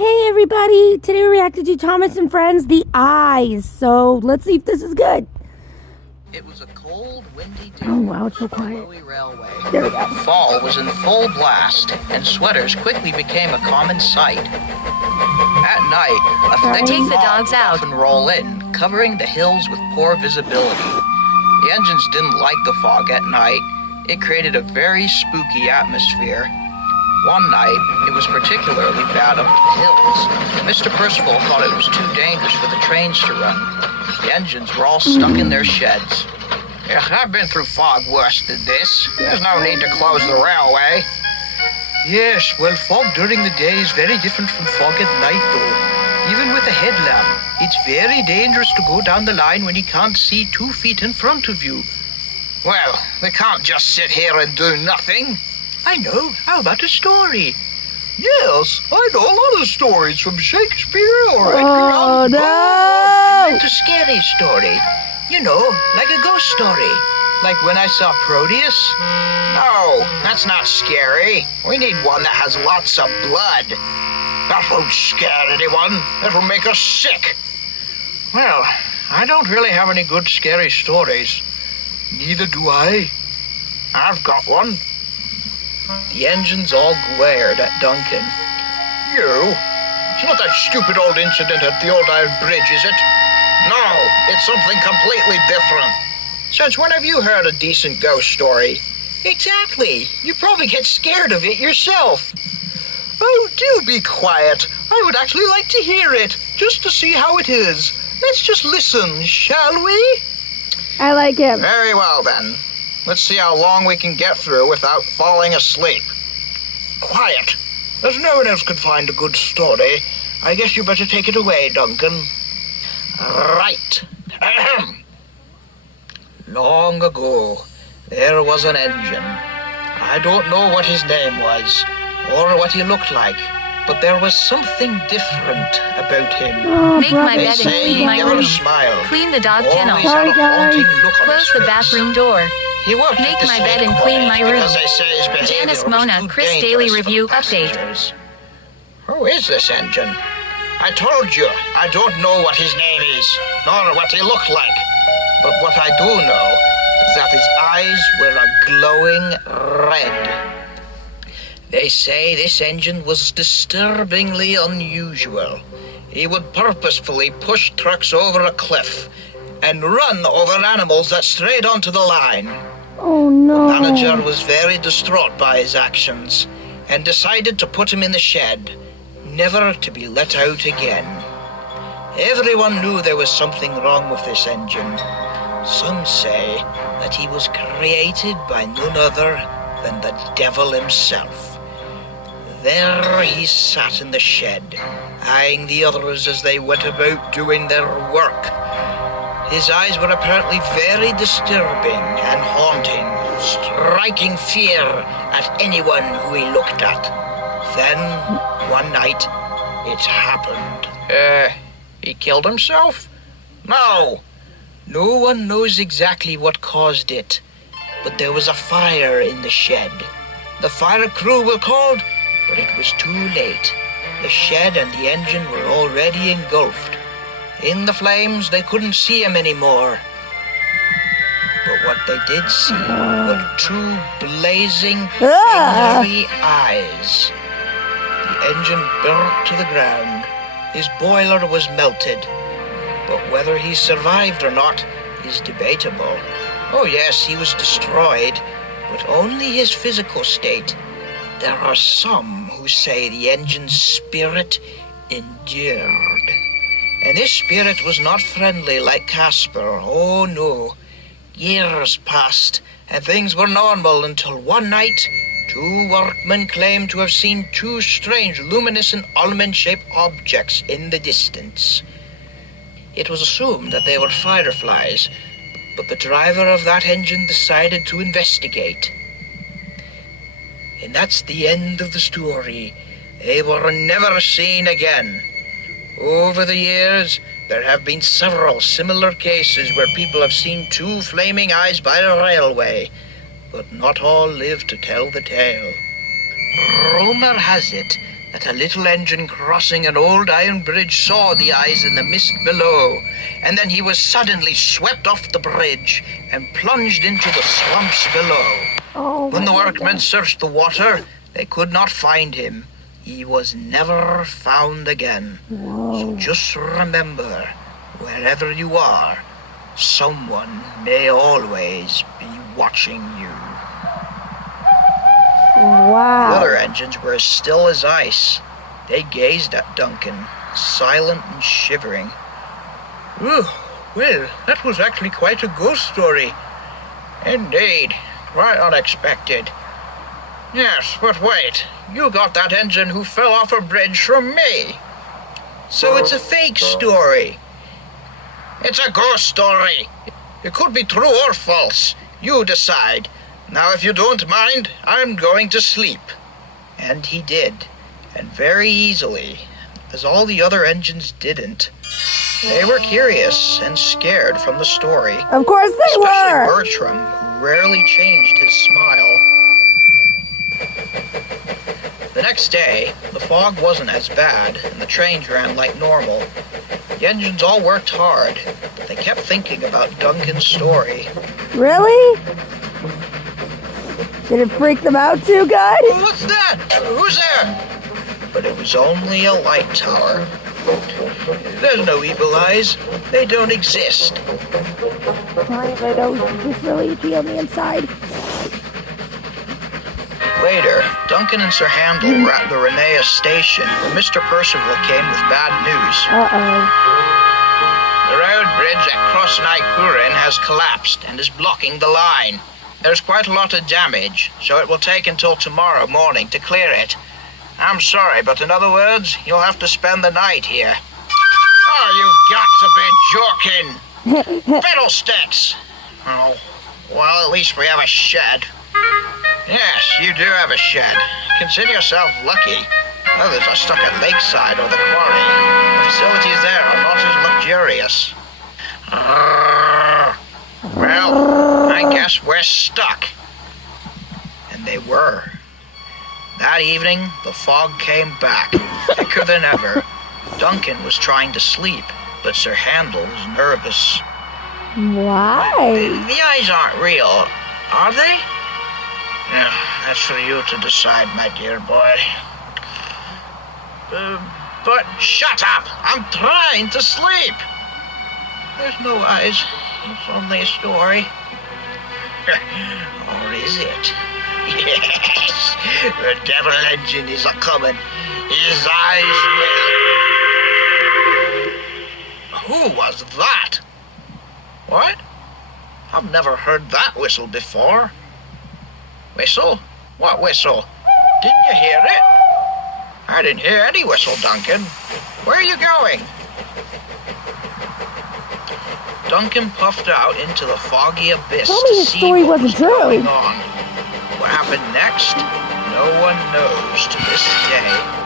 Hey everybody! Today we reacted to Thomas and Friends, The Eyes. So let's see if this is good. It was a cold, windy day. Oh wow, it's so quiet. Railway. There we go. Fall was in full blast, and sweaters quickly became a common sight. At night, a thick Take the fog dogs would out. often roll in, covering the hills with poor visibility. The engines didn't like the fog at night. It created a very spooky atmosphere. One night, it was particularly bad up the hills. Mr. Percival thought it was too dangerous for the trains to run. The engines were all stuck in their sheds. I've been through fog worse than this. There's no need to close the railway. Yes, well, fog during the day is very different from fog at night, though. Even with a headlamp, it's very dangerous to go down the line when you can't see 2 feet in front of you. Well, we can't just sit here and do nothing. I know. How about a story? Yes, I know a lot of stories from Shakespeare or Edgar Allan Poe. I meant a scary story. You know, like a ghost story. Like when I saw Proteus. No, that's not scary. We need one that has lots of blood. That won't scare anyone. That'll make us sick. Well, I don't really have any good scary stories. Neither do I. I've got one. The engines all glared at Duncan. You? It's not that stupid old incident at the old iron bridge, is it? No, it's something completely different. Since when have you heard a decent ghost story? Exactly. You probably get scared of it yourself. Oh, do be quiet. I would actually like to hear it, just to see how it is. Let's just listen, shall we? I like him. Very well, then. Let's see how long we can get through without falling asleep. Quiet. As no one else could find a good story, I guess you better take it away, Duncan. Right. Ahem. Long ago, there was an engine. I don't know what his name was, or what he looked like, but there was something different about him. Oh, Make my brother. They bed and say clean he my never room. smiled. Clean the dog Always kennel. had a Sorry, guys. haunting look on Close his the face. bathroom door. He worked Make at the my bed snake and clean quarries my room. because they say his behavior Janice was Mona, too Chris dangerous Daily for Review the update. passengers. Who is this engine? I told you, I don't know what his name is, nor what he looked like. But what I do know is that his eyes were a glowing red. They say this engine was disturbingly unusual. He would purposefully push trucks over a cliff and run over animals that strayed onto the line. Oh no. The manager was very distraught by his actions and decided to put him in the shed, never to be let out again. Everyone knew there was something wrong with this engine. Some say that he was created by none other than the devil himself. There he sat in the shed, eyeing the others as they went about doing their work. His eyes were apparently very disturbing and haunting, striking fear at anyone who he looked at. Then, one night, it happened. He killed himself? No. No one knows exactly what caused it, but there was a fire in the shed. The fire crew were called, but it was too late. The shed and the engine were already engulfed. In the flames, they couldn't see him anymore. But what they did see were two blazing, angry eyes. The engine burnt to the ground. His boiler was melted. But whether he survived or not is debatable. Oh yes, he was destroyed, but only his physical state. There are some who say the engine's spirit endured. And this spirit was not friendly like Casper. Oh no. Years passed, and things were normal until one night, two workmen claimed to have seen two strange luminescent almond-shaped objects in the distance. It was assumed that they were fireflies, but the driver of that engine decided to investigate. And that's the end of the story. They were never seen again. Over the years, there have been several similar cases where people have seen two flaming eyes by a railway, but not all live to tell the tale. Rumor has it that a little engine crossing an old iron bridge saw the eyes in the mist below, and then he was suddenly swept off the bridge and plunged into the swamps below. Oh, When the my workmen goodness. searched the water, they could not find him. He was never found again. Whoa. Just remember, wherever you are, someone may always be watching you. The Wow. other engines were as still as ice. They gazed at Duncan, silent and shivering. Oh, well, that was actually quite a ghost story. Indeed, quite unexpected. Yes, but wait, you got that engine who fell off a bridge from me. So it's a fake story. It's a ghost story. It could be true or false. You decide. Now, if you don't mind, I'm going to sleep. And he did, and very easily, as all the other engines didn't. They were curious and scared from the story, Of course they especially were. Bertram, who rarely changed his smile. The next day, the fog wasn't as bad, and the trains ran like normal. The engines all worked hard, but they kept thinking about Duncan's story. Really? Did it freak them out too good? Oh, what's that? Who's there? But it was only a light tower. There's no evil eyes. They don't exist. Sorry, my nose is just really itchy on the inside. Later, Duncan and Sir Handel were at the Renea station when Mr. Percival came with bad news. Uh-oh. The road bridge at Crossnai-Kurin has collapsed and is blocking the line. There's quite a lot of damage, so it will take until tomorrow morning to clear it. I'm sorry, but in other words, you'll have to spend the night here. Oh, you've got to be joking! Fiddlesticks! Oh, well, at least we have a shed. Yes, you do have a shed. Consider yourself lucky. Others are stuck at Lakeside or the quarry. The facilities there are not as luxurious. Well, I guess we're stuck. And they were. That evening, the fog came back, thicker than ever. Duncan was trying to sleep, but Sir Handel was nervous. Why? The eyes aren't real, are they? Yeah, that's for you to decide, my dear boy. But shut up! I'm trying to sleep! There's no eyes. It's only a story. Or is it? Yes! The devil engine is a-comin'. His eyes will... Who was that? What? I've never heard that whistle before. Whistle? What whistle? Didn't you hear it? I didn't hear any whistle, Duncan. Where are you going? Duncan puffed out into the foggy abyss Tell me to his see story what was wasn't true. going on. What happened next? No one knows to this day.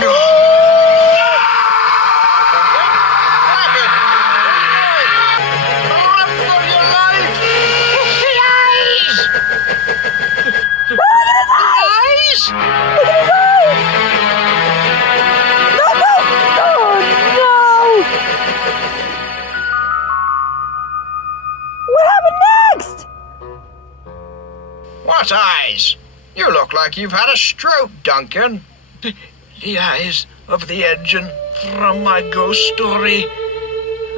No! What eyes? You look like you've had a stroke, Duncan. The eyes of the engine from my ghost story.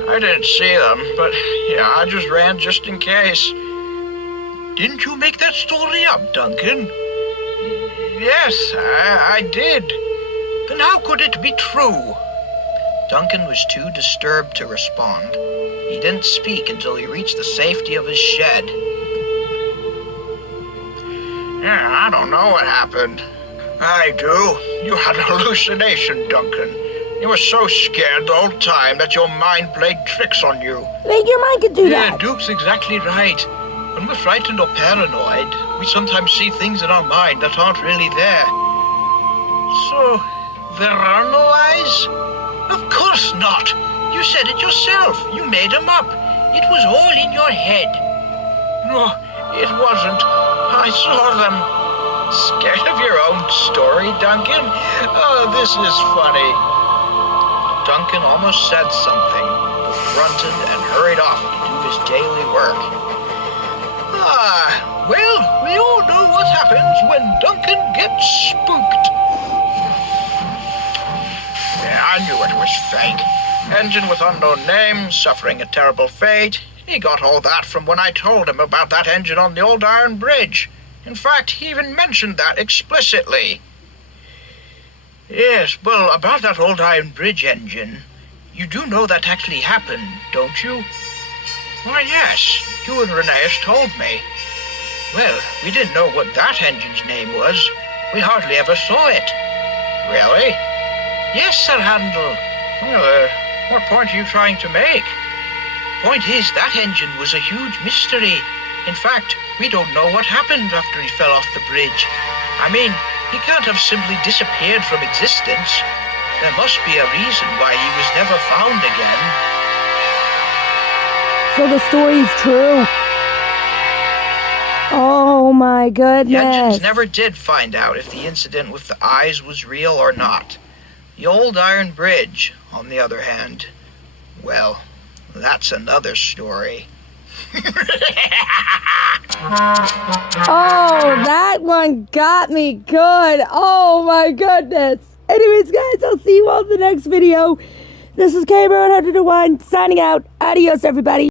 I didn't see them, but yeah, I just ran just in case. Didn't you make that story up, Duncan? Yes, I did. Then how could it be true? Duncan was too disturbed to respond. He didn't speak until he reached the safety of his shed. Yeah, I don't know what happened. I do. You had a hallucination, Duncan. You were so scared the whole time that your mind played tricks on you. Think your mind could do Yeah, that? Duke's exactly right. When we're frightened or paranoid, we sometimes see things in our mind that aren't really there. So, there are no eyes? Of course not. You said it yourself. You made them up. It was all in your head. No, it wasn't. I saw them. Scared of your own story, Duncan? Oh, this is funny. Duncan almost said something, but grunted and hurried off to do his daily work. Well, we all know what happens when Duncan gets spooked. Yeah, I knew it was fake. Engine with unknown name, suffering a terrible fate. He got all that from when I told him about that engine on the old iron bridge. In fact, he even mentioned that explicitly. Yes, well, about that old iron bridge engine, you do know that actually happened, don't you? Why, yes, you and Rheneas told me. Well, we didn't know what that engine's name was. We hardly ever saw it. Really? Yes, Sir Handel. Well, what point are you trying to make? Point is, that engine was a huge mystery. In fact, we don't know what happened after he fell off the bridge. I mean, he can't have simply disappeared from existence. There must be a reason why he was never found again. So the story's true. Oh my goodness. The engines never did find out if the incident with the eyes was real or not. The old iron bridge, on the other hand, well, that's another story. Oh, that one got me good. Oh my goodness. Anyways, guys, I'll see you all in the next video. This is K-Bird 101 signing out. Adios, everybody.